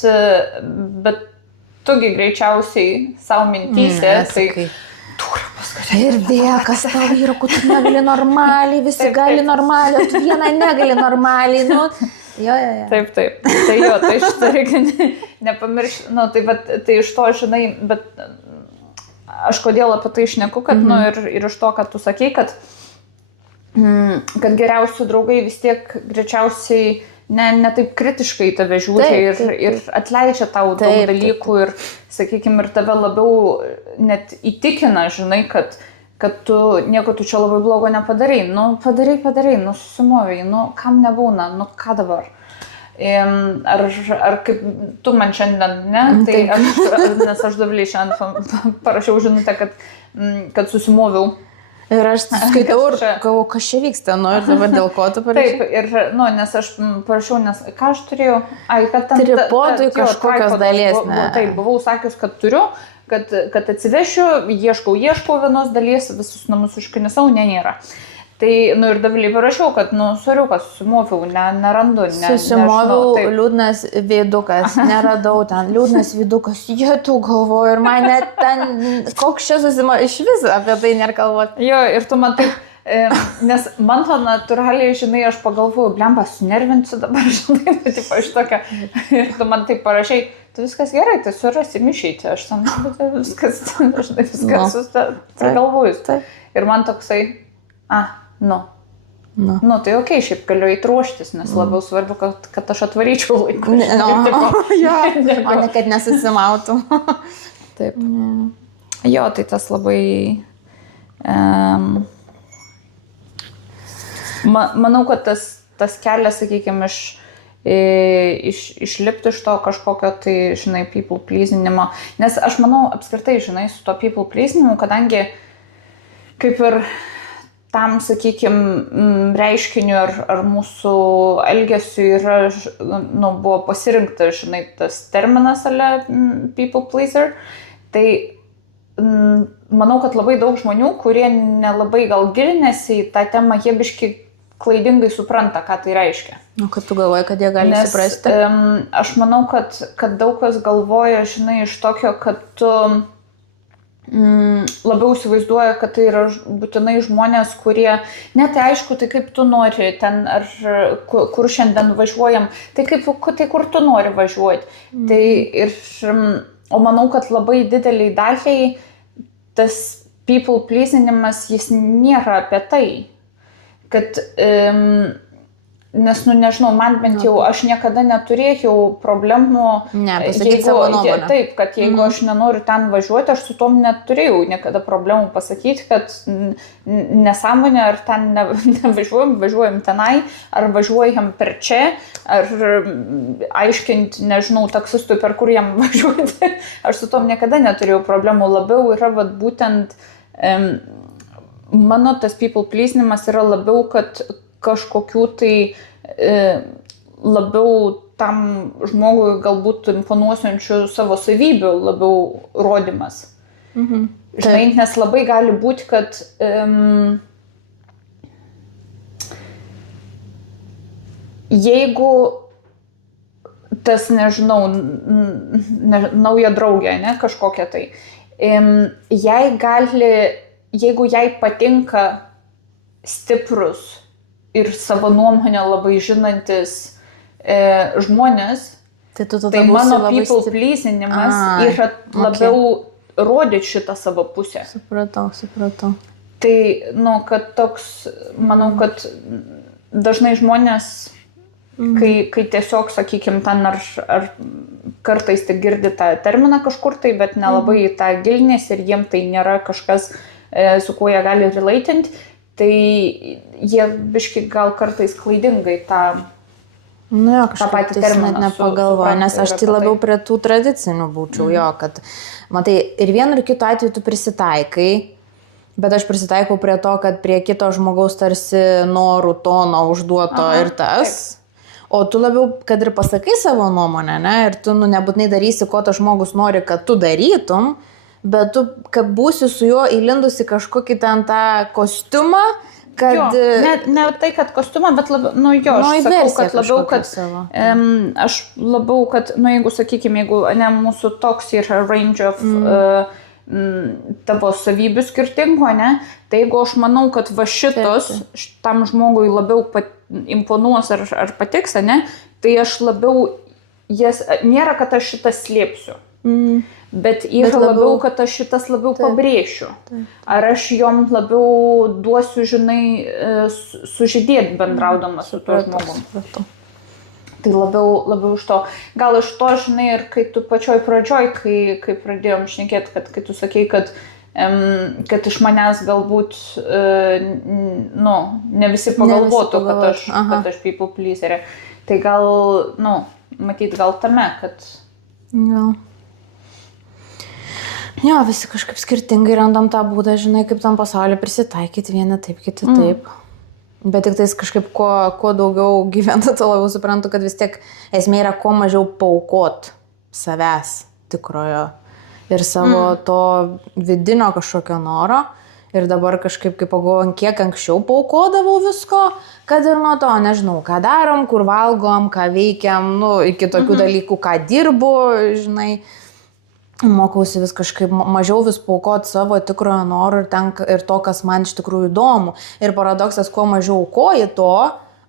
tugi greičiausiai savo mintyse, tai turiu pasakyti. Ir vėkas tau vyro, kad tu negali normaliai, visi gali normaliai, tu vieną negali normaliai, Jo. Taip. Tai šitą reikia nepamiršti, tai iš to, žinai, bet aš kodėl apie tai šneku, kad, ir iš to, kad tu sakei, kad geriausi draugai vis tiek greičiausiai ne taip kritiškai tave žiūri ir atleidžia tau daug dalykų ir, sakykime, ir tave labiau net įtikina, žinai, kad tu nieko tu čia labai blogo nepadarai. Padarai, susimovai, kam nebūna, ką dabar? Ar kaip tu man šiandien, ne? Nes aš Dovilei šiandien parašiau žinutę, kad susimoviau. Ir aš skaitau ir galvoju, kas čia vyksta, ir dabar dėl ko tu parašai? Taip, ir, nes aš parašiau, nes ką aš turėjau, kad ten... Tripodui kažkokios dalies, ne? Taip, buvau sakius, kad turiu, kad atsivešiu, ieškau vienos dalies, visus namus užknisau, nėra. Tai, ir Dovilei parašiau, kad, soriukas, susimoviau, nerandu. Susimoviau, liūdnas veidukas, neradau ten, liūdnas veidukas, tu galvoju, ir mane ten, koks čia susimoviau, iš viso apie tai nėra kalboti. Jo, ir tu man taip, nes man to natūraliai, žinai, aš pagalvoju, blemba, sunervinsiu dabar, žinai, tipo iš tokia, ir tu man taip parašai, tu viskas gerai, tai surasim išeiti, aš ten, viskas galvojus. Ir man toksai, tai okei, šiaip galiu įtruoštis, nes labiau svarbu, kad aš atvaryčiau laiku. O ne, kad nesusimautų. Taip. Jo, tai tas labai... Manau, kad tas kelias, sakykime, išlipti iš to kažkokio, tai, žinai, people pleasinimo. Nes aš manau, apskritai, žinai, su to people pleasinimu, kadangi kaip ir tam, sakykime, reiškiniu ar mūsų elgesiu yra, buvo pasirinktas, žinai, tas terminas people pleaser, tai manau, kad labai daug žmonių, kurie nelabai gal gilinasi į tą temą, jie biški klaidingai supranta, ką tai reiškia. Kad tu galvoji, kad jie gali suprasti? Aš manau, kad daug kas galvoja, žinai, iš tokio, kad tu labiau įsivaizduoja, kad tai yra būtinai žmonės, kurie, net aišku, tai kaip tu nori ten, ar kur šiandien važiuojam, tai kur tu nori važiuoti. O manau, kad labai dideliai daliai tas people pleasinimas, jis nėra apie tai, kad Nes, nežinau, man bent jau aš niekada neturėjau problemų. Ne, pasakyti savo nuomonę. Taip, kad jeigu aš nenoriu ten važiuoti, aš su tom neturėjau niekada problemų pasakyti, kad nesąmonė, ar ten važiuojam tenai, ar važiuojam per čia, ar aiškinti, nežinau, taksistui, per kur jam važiuoti. Aš su tom niekada neturėjau problemų. Labiau yra būtent mano tas people pleasinimas yra labiau, kad kažkokių tai labiau tam žmogui galbūt imponuosiančių savo savybių labiau rodymas. Žinai, nes labai gali būti, kad jeigu tas, nežinau, nauja draugė, ne, kažkokia tai, jeigu jai patinka stiprus ir savo nuomonę labai žinantis žmonės, tai mano people pleasinimas yra labiau rodyti šitą savo pusę. Supratau. Tai, kad toks, manau, kad dažnai žmonės, kai tiesiog, sakykime, ten ar kartais tik girdi tą terminą kažkur tai, bet nelabai į tą gilinės ir jiem tai nėra kažkas, su kuo jie gali relatinti, tai jie biški gal kartais klaidingai tą patį terminą net nepagalvoja, nes aš tai labiau prie tų tradicinių būčiau, kad, matai, ir vienu ir kitu atveju tu prisitaikai, bet aš prisitaikau prie to, kad prie kito žmogaus tarsi norų tono užduoto ir tas, o tu labiau, kad ir pasakai savo nuomonę, ne, ir tu nebūtinai darysi, ko tas žmogus nori, kad tu darytum, bet tu, kad būsi su juo įlindusi kažkokį ten tą kostiumą, kad... Jo, ne tai, kad kostiumą, bet labiau, aš sakau, kad labiau, kad... Aš labiau, kad, jeigu, sakykime, jeigu mūsų toks yra range of tavo savybių skirtingų, ne, tai jeigu aš manau, kad va šitos tam žmogui labiau imponuos ar patiks, ne, tai aš labiau, nėra, kad aš šitą slėpsiu. Bet yra labiau, kad aš šitas labiau pabrėšiu. Ar aš jom labiau duosiu, žinai, sužydėti bendraudama su tuo žmogum. Tai labiau iš to. Gal iš to, žinai, ir kai tu pačioj pradžioj, kai pradėjom šnekėti, kad kai tu sakei, kad iš manęs galbūt, ne visi pagalvotų, kad aš people pleaserė. Tai gal, matyt, gal tame, kad... Jo, visi kažkaip skirtingai randam tą būdą, žinai, kaip tam pasaulyje prisitaikyti, vieni taip, kiti taip. Bet tik tais kažkaip, kuo daugiau gyvenu, to labiau suprantu, kad vis tiek esmė yra kuo mažiau paaukot savęs tikrojo ir savo to vidinio kažkokio noro. Ir dabar kažkaip, kaip pagalvojau, kiek anksčiau paaukodavau visko, kad ir nuo to, nežinau, ką darom, kur valgom, ką veikiam, iki tokių dalykų, ką dirbu, žinai. Mokausi vis kažkaip mažiau vis paaukoti savo tikrojo noro ir to, kas man iš tikrųjų įdomu. Ir paradoksas, kuo mažiau aukoji to,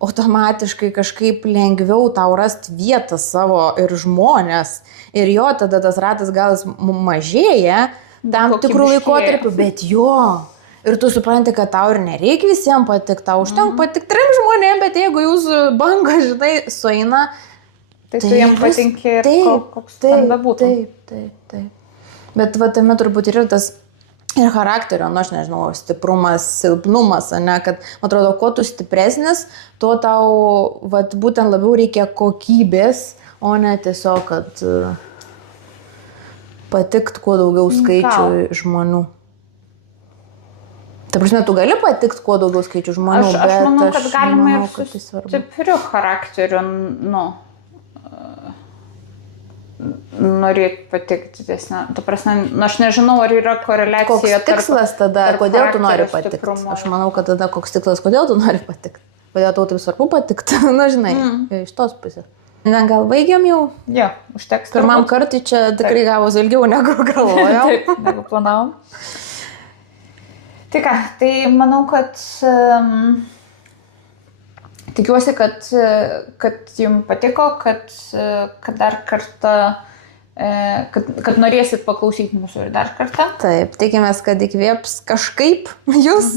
automatiškai kažkaip lengviau tau rasti vietą savo ir žmonės. Ir jo, tada tas ratas gal mažėja tam tikrų laikotarpių, bet jo. Ir tu supranti, kad tau ir nereikia visiems patikti, tau užtenka patikti 3 žmonėms, bet jeigu jūsų banga, žinai, sueina, tai tu jam patinki ir koks ten bebūtų. Taip. Bet va tame turbūt yra tas ir charakterio, aš nežinau, stiprumas, silpnumas, ne, kad, man atrodo, kuo tu stipresnis, tuo tau būtent labiau reikia kokybės, o ne tiesiog, kad patikt kuo daugiau skaičių žmonių. Ta prasme, tu gali patikt kuo daugiau skaičių žmonių, bet aš manau, kad galima ir su stipriu charakteriu, norėti patikti didesnę. Ta prasme, aš nežinau, ar yra koreliacija. Koks tikslas tada, kodėl tu nori patikti? Aš manau, kad tada koks tikslas, kodėl tu nori patikti? Kodėl tau taip svarbu patikti? Žinai, iš tos pusės. Gal baigiam jau? Jo, užteks. Pirmam kartui čia tikrai gavos ilgiau negu galvojau. Taip, negu planavom. Tai ką, tai manau, kad tikiuosi, kad jums patiko, kad dar kartą kad norėsit paklausyti mūsų ir dar kartą. Taip, tikimės, kad įkvėps kažkaip jūs,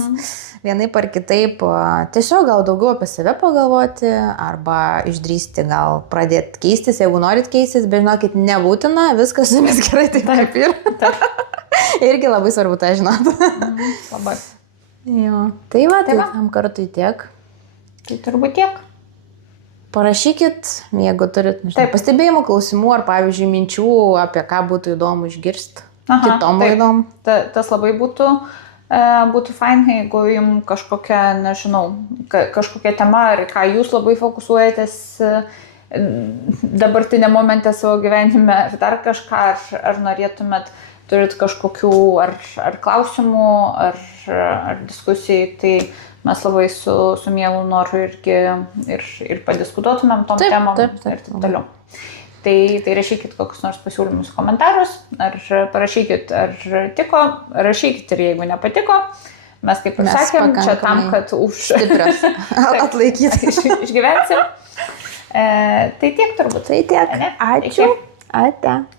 vienaip ar kitaip, tiesiog gal daugiau apie save pagalvoti, arba išdrįsti gal pradėti keistis, jeigu norit keistis, bet žinokit, nebūtina, viskas su jumis gerai, tai taip yra. Irgi labai svarbu tą žinot. Labai. Jo. Tai va, tam kartui tiek. Tai turbūt tiek. Parašykit, jeigu turit pastebėjimų, klausimų ar, pavyzdžiui, minčių, apie ką būtų įdomu išgirsti. Kitom laidom. Tas labai būtų fain, jeigu jums kažkokia, nežinau, kažkokia tema, ar ką jūs labai fokusuojatės dabartinė momente savo gyvenime, ar dar kažką, ar norėtumėt, turit kažkokių ar klausimų, ar diskusijai, tai mes labai su mielu noru irgi ir padiskutuotumėm tom temom ir taip toliau. Tai rašykit kokius nors pasiūlymus komentarus, ar parašykit, ar tiko, rašykit ir jeigu nepatiko. Mes kaip ir sakėm, čia tam, kad stiprios atlaikyti išgyvensim. Tai tiek turbūt. Tai tiek. Ačiū. Ate.